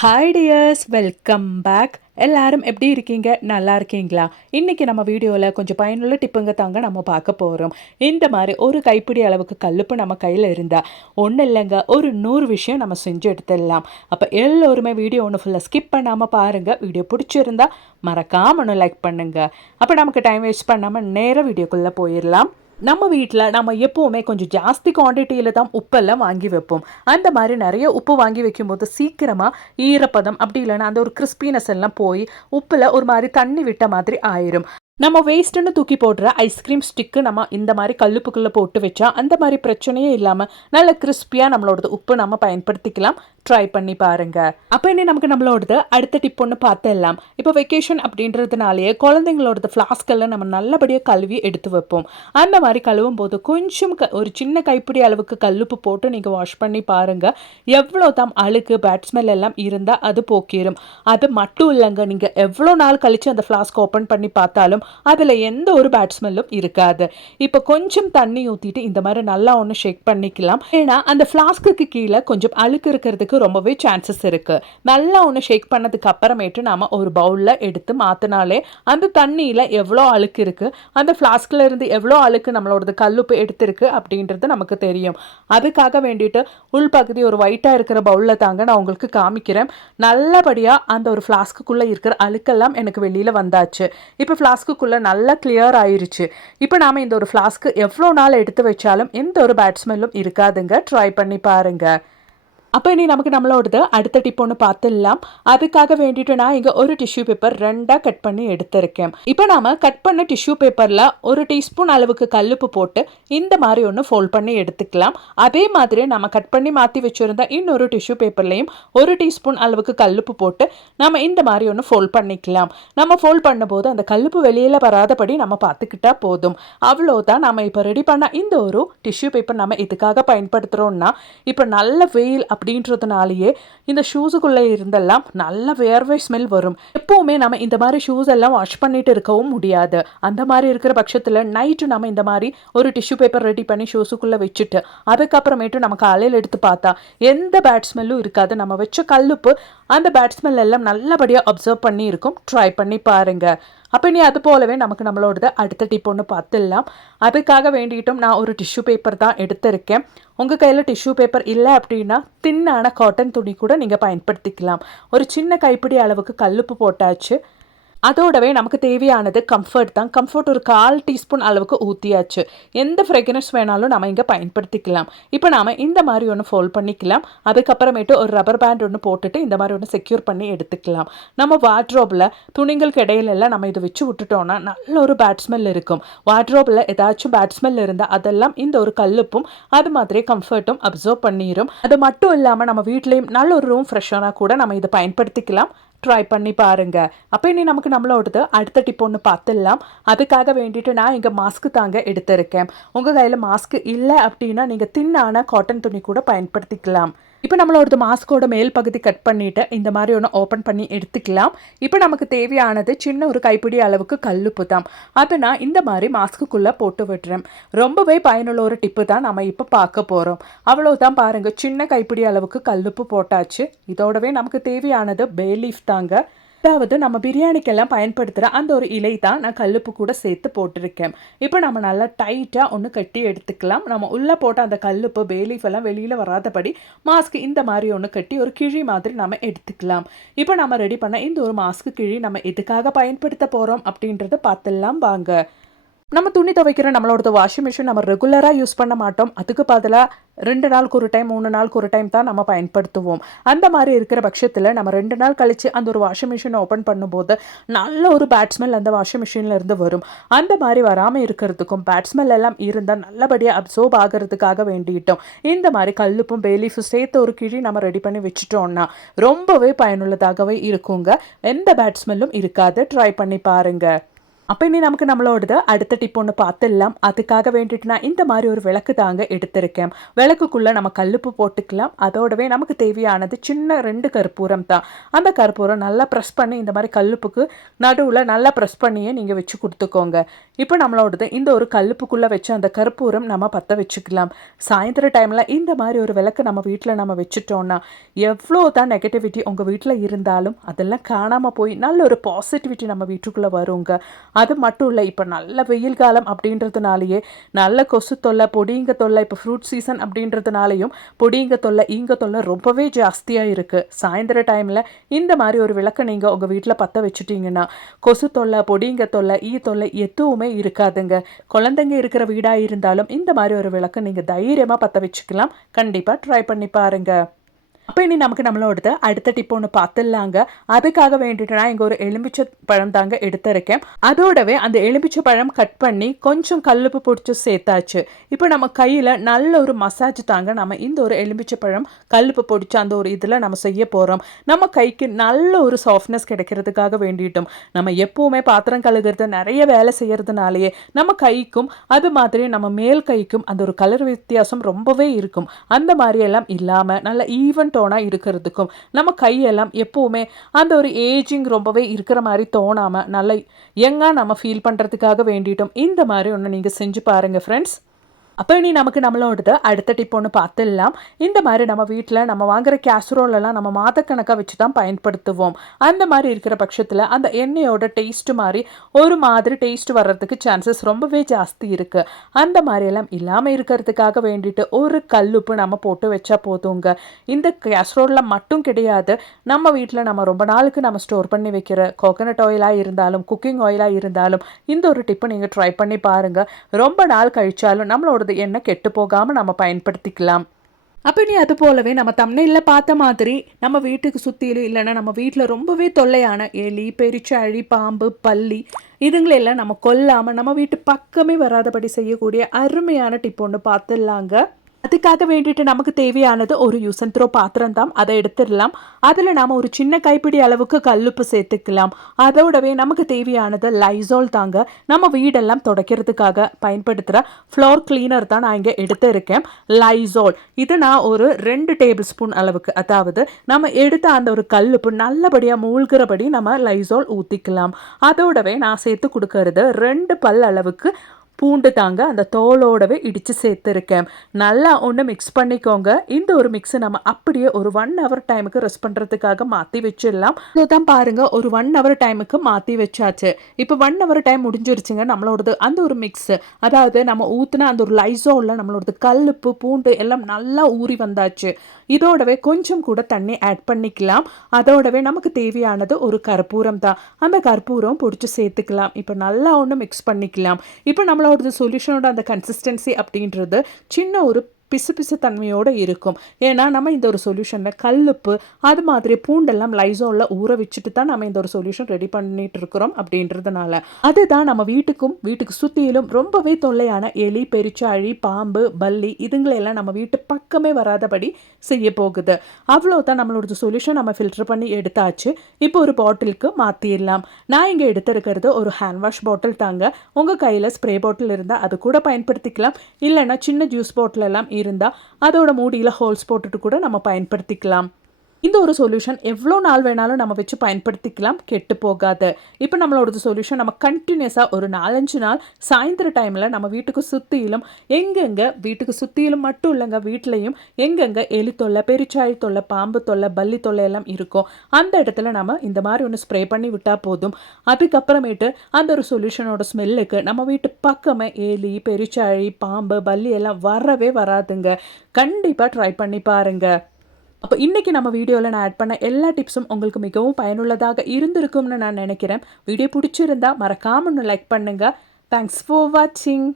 Hi tears, welcome back. எல்லாரும் எப்படி இருக்கீங்க? நல்லா இருக்கீங்களா? இன்றைக்கி நம்ம வீடியோவில் கொஞ்சம் பயனுள்ள டிப்புங்க தாங்க நம்ம பார்க்க போகிறோம். இந்த மாதிரி ஒரு கைப்பிடி அளவுக்கு கல்லுப்பு நம்ம கையில் இருந்தால் ஒன்றும் இல்லைங்க, ஒரு 100 விஷயம் நம்ம செஞ்சு எடுத்துடலாம். அப்போ எல்லோருமே வீடியோ ஒன்று ஃபுல்லாக ஸ்கிப் பண்ணாமல் பாருங்கள். வீடியோ பிடிச்சிருந்தா மறக்காம ஒன்று லைக் பண்ணுங்கள். அப்போ நமக்கு டைம் வேஸ்ட் பண்ணாமல் நேராக வீடியோக்குள்ளே போயிடலாம். நம்ம வீட்டில் நம்ம எப்போவுமே கொஞ்சம் ஜாஸ்தி குவான்டிட்டியில் தான் உப்பெல்லாம் வாங்கி வைப்போம். அந்த மாதிரி நிறைய உப்பு வாங்கி வைக்கும்போது சீக்கிரமாக ஈரப்பதம் அப்படி இல்லைன்னா அந்த ஒரு கிறிஸ்பினஸ் எல்லாம் போய் உப்பில் ஒரு மாதிரி தண்ணி விட்ட மாதிரி ஆயிரும். நம்ம வேஸ்ட்டுன்னு தூக்கி போடுற ஐஸ்கிரீம் ஸ்டிக்கு நம்ம இந்த மாதிரி கல்லுப்புக்குள்ளே போட்டு வச்சா அந்த மாதிரி பிரச்சனையே இல்லாமல் நல்ல கிறிஸ்பியாக நம்மளோடது உப்பு நம்ம பயன்படுத்திக்கலாம். ட்ரை பண்ணி பாருங்க. அப்போ இனி நமக்கு நம்மளோடது அடுத்த டிப் ஒன்று பார்த்துடலாம். இப்போ வெக்கேஷன் அப்படின்றதுனாலேயே குழந்தைங்களோடது ஃப்ளாஸ்கெல்லாம் நம்ம நல்லபடியாக கழுவி எடுத்து வைப்போம். அந்த மாதிரி கழுவும் போது கொஞ்சம் ஒரு சின்ன கைப்பிடி அளவுக்கு கல்லுப்பு போட்டு நீங்கள் வாஷ் பண்ணி பாருங்கள். எவ்வளோ தான் அழுக்கு பேட் ஸ்மெல் எல்லாம் இருந்தால் அது போக்கிடும். அது மட்டும் இல்லைங்க, நீங்கள் எவ்வளோ நாள் கழித்து அந்த ஃப்ளாஸ்க் ஓப்பன் பண்ணி பார்த்தாலும் அதில் எந்த ஒரு பேட் ஸ்மெல்லும் இருக்காது. இப்போ கொஞ்சம் தண்ணி ஊற்றிட்டு இந்த மாதிரி நல்லா ஒன்று ஷேக் பண்ணிக்கலாம். ஏன்னா அந்த ஃப்ளாஸ்க்கு கீழே கொஞ்சம் அழுக்கு இருக்கிறதுக்கு ரொம்பவே சான்சஸ் இருக்குது. நல்லா ஒன்று ஷேக் பண்ணதுக்கு அப்புறமேட்டு நாம் ஒரு பவுலில் எடுத்து மாற்றினாலே அந்த தண்ணியில் எவ்வளோ அழுக்கு இருக்குது, அந்த ஃப்ளாஸ்கில் இருந்து எவ்வளோ அழுக்கு நம்மளோடது கல்லுப்பு எடுத்திருக்கு அப்படின்றது நமக்கு தெரியும். அதுக்காக வேண்டிட்டு உள்பகுதி ஒரு ஒயிட்டாக இருக்கிற பவுலில் தாங்க நான் உங்களுக்கு காமிக்கிறேன். நல்லபடியாக அந்த ஒரு ஃப்ளாஸ்க்குள்ளே இருக்கிற அழுக்கெல்லாம் எனக்கு வெளியில் வந்தாச்சு. இப்போ ஃப்ளாஸ்க்குள்ளே நல்லா கிளியர் ஆயிருச்சு. இப்போ நாம் இந்த ஒரு ஃப்ளாஸ்க்கு எவ்வளோ நாள் எடுத்து வச்சாலும் எந்த ஒரு பேட் ஸ்மெல்லும் இருக்காதுங்க. ட்ரை பண்ணி பாருங்கள். அப்போ இனி நமக்கு நம்மளோடது அடுத்த டிப் ஒன்று பார்த்துடலாம். அதுக்காக வேண்டிட்டு நான் இங்கே ஒரு டிஷ்யூ பேப்பர் 2ஆக கட் பண்ணி எடுத்திருக்கேன். இப்போ நாம் கட் பண்ண டிஷ்யூ பேப்பரில் 1 டீஸ்பூன் அளவுக்கு கல்லுப்பு போட்டு இந்த மாதிரி ஒன்று ஃபோல்ட் பண்ணி எடுத்துக்கலாம். அதே மாதிரி நம்ம கட் பண்ணி மாற்றி வச்சுருந்த இன்னொரு டிஷ்யூ பேப்பர்லேயும் 1 டீஸ்பூன் அளவுக்கு கல்லுப்பு போட்டு நம்ம இந்த மாதிரி ஒன்று ஃபோல்ட் பண்ணிக்கலாம். நம்ம ஃபோல்ட் பண்ணும்போது அந்த கல்லுப்பு வெளியில் வராதபடி நம்ம பார்த்துக்கிட்டா போதும். அவ்வளோதான். நம்ம இப்போ ரெடி பண்ண இந்த ஒரு டிஷ்யூ பேப்பர் நம்ம இதுக்காக பயன்படுத்துகிறோம்னா, இப்போ நல்ல வெயில் அப்படின்றதுனாலேயே இந்த ஷூஸுக்குள்ளே இருந்தெல்லாம் நல்ல வேர்வை ஸ்மெல் வரும். எப்போவுமே நம்ம இந்த மாதிரி ஷூஸ் எல்லாம் வாஷ் பண்ணிட்டு இருக்கவும் முடியாது. அந்த மாதிரி இருக்கிற பட்சத்தில் நைட்டு நம்ம இந்த மாதிரி ஒரு டிஷ்யூ பேப்பர் ரெடி பண்ணி ஷூஸுக்குள்ளே வச்சுட்டு அதுக்கப்புறமேட்டு நம்ம காலையில் எடுத்து பார்த்தா எந்த பேட் ஸ்மெல்லும் இருக்காது. நம்ம வச்ச கல்லுப்பு அந்த பேட் ஸ்மெல் எல்லாம் நல்லபடியாக அப்சர்வ் பண்ணி இருக்கும். ட்ரை பண்ணி பாருங்கள். அப்போ நீ அது போலவே நமக்கு நம்மளோடது அடுத்த டிப் ஒன்று பார்த்துடலாம். அதுக்காக வேண்டிட்டும் நான் ஒரு டிஷ்யூ பேப்பர் தான் எடுத்திருக்கேன். உங்கள் கையில் டிஷ்யூ பேப்பர் இல்லை அப்படின்னா தின்னான காட்டன் துணி கூட நீங்கள் பயன்படுத்திக்கலாம். ஒரு சின்ன கைப்பிடி அளவுக்கு கல்லுப்பு போட்டாச்சு. அதோடவே நமக்கு தேவையானது கம்ஃபர்ட் தான். கம்ஃபர்ட் ஒரு 1/4 டீஸ்பூன் அளவுக்கு ஊற்றியாச்சு. எந்த ஃப்ரெக்ரன்ஸ் வேணாலும் நம்ம இங்கே பயன்படுத்திக்கலாம். இப்போ நாம் இந்த மாதிரி ஒன்று ஃபோல்ட் பண்ணிக்கலாம். அதுக்கப்புறமேட்டு ஒரு ரப்பர் பேண்ட் ஒன்று போட்டுட்டு இந்த மாதிரி ஒன்று செக்யூர் பண்ணி எடுத்துக்கலாம். நம்ம வார்ட்ரோபில் துணிங்களுக்கு இடையிலெல்லாம் நம்ம இதை வச்சு விட்டுட்டோன்னா நல்ல ஒரு பேட் ஸ்மெல் இருக்கும். வார்ட்ரோபில் ஏதாச்சும் பேட் ஸ்மெல் இருந்தால் அதெல்லாம் இந்த ஒரு கல்லுப்பும் அது மாதிரி கம்ஃபர்ட்டும் அப்சர்வ் பண்ணிடும். அது மட்டும் இல்லாமல் நம்ம வீட்லேயும் நல்ல ஒரு ரூம் ஃப்ரெஷ்ஷாக கூட நம்ம இதை பயன்படுத்திக்கலாம். ட்ரை பண்ணி பாருங்க. அப்போ இனி நமக்கு நம்மளோடது அடுத்த டிப் ஒன்று பார்த்துடலாம். அதுக்காக வேண்டிட்டு நான் இங்கே மாஸ்க்கு தாங்க எடுத்திருக்கேன். உங்கள் கையில் மாஸ்க்கு இல்லை அப்படின்னா நீங்கள் தின்னான காட்டன் துணி கூட பயன்படுத்திக்கலாம். இப்போ நம்மளோடது மாஸ்கோட மேல் பகுதி கட் பண்ணிவிட்டு இந்த மாதிரி ஒன்று ஓப்பன் பண்ணி எடுத்துக்கலாம். இப்போ நமக்கு தேவையானது சின்ன ஒரு கைப்பிடி அளவுக்கு கல்லுப்பு தான். அதை நான் இந்த மாதிரி மாஸ்க்குள்ளே போட்டு விட்டுறேன். ரொம்பவே பயனுள்ள ஒரு டிப்பு தான் நம்ம இப்போ பார்க்க போகிறோம். அவ்வளோதான் பாருங்கள், சின்ன கைப்பிடி அளவுக்கு கல்லுப்பு போட்டாச்சு. இதோடவே நமக்கு தேவையானது பே லீஃப் தாங்க. அதாவது நம்ம பிரியாணிக்கெல்லாம் பயன்படுத்துகிற அந்த ஒரு இலை தான் நான் கல்லுப்பு கூட சேர்த்து போட்டிருக்கேன். இப்போ நம்ம நல்லா டைட்டாக ஒன்று கட்டி எடுத்துக்கலாம். நம்ம உள்ளே போட்ட அந்த கல்லுப்பு பேலீஃப் எல்லாம் வெளியில் வராதபடி மாஸ்க் இந்த மாதிரி ஒன்று கட்டி ஒரு கிழி மாதிரி நம்ம எடுத்துக்கலாம். இப்போ நம்ம ரெடி பண்ண இந்த ஒரு மாஸ்க்கு கிழி நம்ம எதுக்காக பயன்படுத்த போகிறோம் அப்படின்றத பார்த்துடலாம் வாங்க. நம்ம துணி துவைக்கிற நம்மளோட வாஷிங் மிஷின் நம்ம ரெகுலராக யூஸ் பண்ண மாட்டோம். அதுக்கு பதிலாக 2 நாளுக்கு ஒரு டைம் 3 நாளுக்கு ஒரு டைம் தான் நம்ம பயன்படுத்துவோம். அந்த மாதிரி இருக்கிற பட்சத்தில் நம்ம 2 நாள் கழித்து அந்த ஒரு வாஷிங் மிஷினை ஓப்பன் பண்ணும்போது நல்ல ஒரு பேட் ஸ்மெல் அந்த வாஷிங் மிஷினில் இருந்து வரும். அந்த மாதிரி வராமல் இருக்கிறதுக்கும் பேட் ஸ்மெல் எல்லாம் இருந்தால் நல்லபடியாக அப்சர்வ் ஆகிறதுக்காக வேண்டிட்டோம் இந்த மாதிரி கல்லுப்பும் பேலீஃபும் சேர்த்து ஒரு கிழி நம்ம ரெடி பண்ணி வச்சுட்டோம்னா ரொம்பவே பயனுள்ளதாகவே இருக்குங்க. எந்த பேட் ஸ்மெல்லும் இருக்காது. ட்ரை பண்ணி பாருங்கள். அப்போ இனி நமக்கு நம்மளோடது அடுத்த டிப் ஒன்று பார்த்துடலாம். அதுக்காக வேண்டிட்டு நான் இந்த மாதிரி ஒரு விளக்கு தாங்க எடுத்திருக்கேன். விளக்குக்குள்ளே நம்ம கல்லுப்பு போட்டுக்கலாம். அதோடவே நமக்கு தேவையானது சின்ன 2 கற்பூரம் தான். அந்த கற்பூரம் நல்லா ப்ரெஸ் பண்ணி இந்த மாதிரி கல்லுப்புக்கு நடுவில் நல்லா ப்ரெஸ் பண்ணியே நீங்கள் வச்சு கொடுத்துக்கோங்க. இப்போ நம்மளோடது இந்த ஒரு கல்லுப்புக்குள்ளே வச்சு அந்த கற்பூரம் நம்ம பற்ற வச்சுக்கலாம். சாயந்தர டைமில் இந்த மாதிரி ஒரு விளக்கு நம்ம வீட்டில் நம்ம வச்சுட்டோன்னா எவ்வளோ தான் நெகட்டிவிட்டி உங்கள் வீட்டில் இருந்தாலும் அதெல்லாம் காணாமல் போய் நல்ல ஒரு பாசிட்டிவிட்டி நம்ம வீட்டுக்குள்ளே வருங்க. அது மட்டும் இல்லை, இப்போ நல்ல வெயில் காலம் அப்படின்றதுனாலேயே நல்ல கொசு தொல்லை, பொடிங்க தொல்லை, இப்போ ஃப்ரூட் சீசன் அப்படின்றதுனாலையும் பொடிங்க தொல்லை, ஈங்க தொல்லை ரொம்பவே ஜாஸ்தியாக இருக்குது. சாயந்தர டைமில் இந்த மாதிரி ஒரு விளக்கை நீங்கள் உங்கள் வீட்டில் பற்ற வச்சுட்டிங்கன்னா கொசு தொல்லை, பொடிங்க தொல்லை, ஈ தொல்லை எதுவுமே இருக்காதுங்க. குழந்தைங்க இருக்கிற வீடாக இருந்தாலும் இந்த மாதிரி ஒரு விளக்கை நீங்கள் தைரியமாக பற்ற வச்சுக்கலாம். கண்டிப்பாக ட்ரை பண்ணி பாருங்கள். அப்போ இனி நமக்கு நம்மளோடது அடுத்த டிப் ஒன்று பார்த்துடலாங்க. அதுக்காக வேண்டிட்டு நான் இங்கே ஒரு எலுமிச்சை பழம் தாங்க எடுத்திருக்கேன். அதோடவே அந்த எலுமிச்சை பழம் கட் பண்ணி கொஞ்சம் கல்லுப்பு பிடிச்சி சேர்த்தாச்சு. இப்போ நம்ம கையில் நல்ல ஒரு மசாஜ் தாங்க நம்ம இந்த ஒரு எலுமிச்சை பழம் கல்லுப்பு பிடிச்சி அந்த ஒரு இதில் நம்ம செய்ய போகிறோம். நம்ம கைக்கு நல்ல ஒரு சாஃப்ட்னஸ் கிடைக்கிறதுக்காக வேண்டிட்டும் நம்ம எப்போவுமே பாத்திரம் கழுகுறது நிறைய வேலை செய்கிறதுனாலேயே நம்ம கைக்கும் அது மாதிரி நம்ம மேல் கைக்கும் அந்த ஒரு கலர் வித்தியாசம் ரொம்பவே இருக்கும். அந்த மாதிரியெல்லாம் இல்லாமல் நல்ல ஈவன் டோனாக இருக்கிறதுக்கும் நம்ம கையெல்லாம் எப்போவுமே அந்த ஒரு ஏஜிங் ரொம்பவே இருக்கிற மாதிரி தோணாமல் நல்ல யங்காக நம்ம ஃபீல் பண்ணுறதுக்காக வேண்டிட்டோம் இந்த மாதிரி ஒன்று நீங்கள் செஞ்சு பாருங்கள் ஃப்ரெண்ட்ஸ். அப்போ இனி நமக்கு நம்மளோடது அடுத்த டிப் ஒன்று பார்த்துடலாம். இந்த மாதிரி நம்ம வீட்டில் நம்ம வாங்குகிற கேஸ்ரோலெல்லாம் நம்ம மாதக்கணக்காக வச்சு தான் பயன்படுத்துவோம். அந்த மாதிரி இருக்கிற பட்சத்தில் அந்த எண்ணெயோட டேஸ்ட்டு மாதிரி ஒரு மாதிரி டேஸ்ட் வர்றதுக்கு சான்சஸ் ரொம்பவே ஜாஸ்தி இருக்குது. அந்த மாதிரியெல்லாம் இல்லாமல் இருக்கிறதுக்காக வேண்டிட்டு ஒரு கல்லுப்பு நம்ம போட்டு வச்சா போதுங்க. இந்த கேஸ்ரோலில் மட்டும் கிடையாது, நம்ம வீட்டில் நம்ம ரொம்ப நாளுக்கு நம்ம ஸ்டோர் பண்ணி வைக்கிற கோகனட் ஆயிலாக இருந்தாலும் குக்கிங் ஆயிலாக இருந்தாலும் இந்த ஒரு டிப்பை நீங்கள் ட்ரை பண்ணி பாருங்கள். ரொம்ப நாள் கழிச்சாலும் நம்மளோட எண்ணெய் கெட்டு போகாமல் நம்ம பயன்படுத்திக்கலாம். அப்போ நீ அது போலவே நம்ம தம்ப்நெயில்ல பார்த்த மாதிரி நம்ம வீட்டுக்கு சுற்றிலும் இல்லைன்னா நம்ம வீட்டில் ரொம்பவே தொல்லையான எலி, பெருச்சாழி, பாம்பு, பல்லி இதுங்களெல்லாம் நம்ம கொல்லாமல் நம்ம வீட்டு பக்கமே வராதபடி செய்யக்கூடிய அருமையான டிப் ஒன்று பார்த்துடலாங்க. அதுக்காக வேண்டிட்டு நமக்கு தேவையானது ஒரு யூஸ் அண்ட் த்ரோ பாத்திரம் தான். அதை எடுத்துடலாம். அதில் நாம் ஒரு சின்ன கைப்பிடி அளவுக்கு கல்லுப்பு சேர்த்துக்கலாம். அதோடவே நமக்கு தேவையானது லைசால் தாங்க. நம்ம வீடெல்லாம் துடைக்கிறதுக்காக பயன்படுத்துகிற ஃப்ளோர் கிளீனர் தான் நான் இங்கே எடுத்துருக்கேன். லைசால் இது நான் ஒரு 2 டேபிள் ஸ்பூன் அளவுக்கு, அதாவது நம்ம எடுத்த அந்த ஒரு கல்லுப்பு நல்லபடியாக மூழ்கிறபடி நம்ம லைசால் ஊற்றிக்கலாம். அதோடவே நான் சேர்த்து கொடுக்கறது 2 பல் அளவுக்கு பூண்டு தாங்க அந்த தோலோடவே இடித்து சேர்த்துருக்கேன். நல்லா ஒன்று மிக்ஸ் பண்ணிக்கோங்க. இந்த ஒரு மிக்ஸை நம்ம அப்படியே ஒரு 1 ஹவர் டைமுக்கு ரெஸ்ட் பண்ணுறதுக்காக மாற்றி வச்சிடலாம். இதுதான் பாருங்கள், ஒரு 1 ஹவர் டைமுக்கு மாற்றி வச்சாச்சு. இப்போ 1 ஹவர் டைம் முடிஞ்சிருச்சுங்க. நம்மளோடது அந்த ஒரு மிக்ஸு, அதாவது நம்ம ஊற்றின அந்த ஒரு லைசாலில் நம்மளோடது கல்லுப்பு பூண்டு எல்லாம் நல்லா ஊறி வந்தாச்சு. இதோடவே கொஞ்சம் கூட தண்ணி ஆட் பண்ணிக்கலாம். அதோடவே நமக்கு தேவையானது ஒரு கற்பூரம் தான். அந்த கற்பூரம் பிடிச்சி சேர்த்துக்கலாம். இப்போ நல்லா ஒன்று மிக்ஸ் பண்ணிக்கலாம். இப்போ நம்மளோட சொல்யூஷனோட அந்த கன்சிஸ்டன்சி அப்படின்றது சின்ன ஒரு பிசு தன்மையோடு இருக்கும். ஏன்னா நம்ம இந்த ஒரு சொல்யூஷனில் கல்லுப்பு அது மாதிரி பூண்டெல்லாம் லைசாலில் ஊற வச்சுட்டு தான் நம்ம இந்த ஒரு சொல்யூஷன் ரெடி பண்ணிட்டு இருக்கிறோம். அப்படின்றதுனால அதுதான் நம்ம வீட்டுக்கு சுற்றியிலும் ரொம்பவே தொல்லையான எலி, பெருச்சாழி, பாம்பு, பல்லி இதுங்களெல்லாம் நம்ம வீட்டு பக்கமே வராதபடி செய்ய போகுது. அவ்வளோதான் நம்மளோட சொல்யூஷன் நம்ம ஃபில்டர் பண்ணி எடுத்தாச்சு. இப்போ ஒரு பாட்டிலுக்கு மாற்றிடலாம். நான் இங்கே எடுத்துருக்கிறது ஒரு ஹேண்ட் வாஷ் பாட்டில் தாங்க. உங்கள் கையில் ஸ்ப்ரே பாட்டில் இருந்தால் அது கூட பயன்படுத்திக்கலாம். இல்லைன்னா சின்ன ஜூஸ் பாட்டில் எல்லாம் இருந்தால் அதோட மூடியில் ஹோல்ஸ் போட்டுட்டு கூட நம்ம பயன்படுத்திக்கலாம். இந்த ஒரு சொல்யூஷன் எவ்வளோ நாள் வேணாலும் நம்ம வச்சு பயன்படுத்திக்கலாம், கெட்டு போகாது. இப்போ நம்மளோட சொல்யூஷன் நம்ம கண்டினியூஸாக ஒரு 4-5 நாள் சாயந்தர டைமில் நம்ம வீட்டுக்கு சுற்றியிலும் வீட்டுக்கு சுற்றியிலும் மட்டும் இல்லைங்க, வீட்லேயும் எங்கெங்கே எலி தொல்லை, பெருச்சாழி தொல்லை, பாம்பு தொல்லை, பல்லி தொல்லை எல்லாம் இருக்கும் அந்த இடத்துல நம்ம இந்த மாதிரி ஒன்று ஸ்ப்ரே பண்ணி விட்டால் போதும். அதுக்கப்புறமேட்டு அந்த ஒரு சொல்யூஷனோட ஸ்மெல்லுக்கு நம்ம வீட்டு பக்கமே எலி, பெருச்சாழி, பாம்பு, பல்லி எல்லாம் வரவே வராதுங்க. கண்டிப்பாக ட்ரை பண்ணி பாருங்கள். அப்போ இன்றைக்கி நம்ம வீடியோவில் நான் ஆட் பண்ண எல்லா டிப்ஸும் உங்களுக்கு மிகவும் பயனுள்ளதாக இருந்திருக்கும்னு நான் நினைக்கிறேன். வீடியோ பிடிச்சிருந்தா மறக்காமல் ஒன்று லைக் பண்ணுங்கள். தேங்க்ஸ் ஃபார் வாட்சிங்.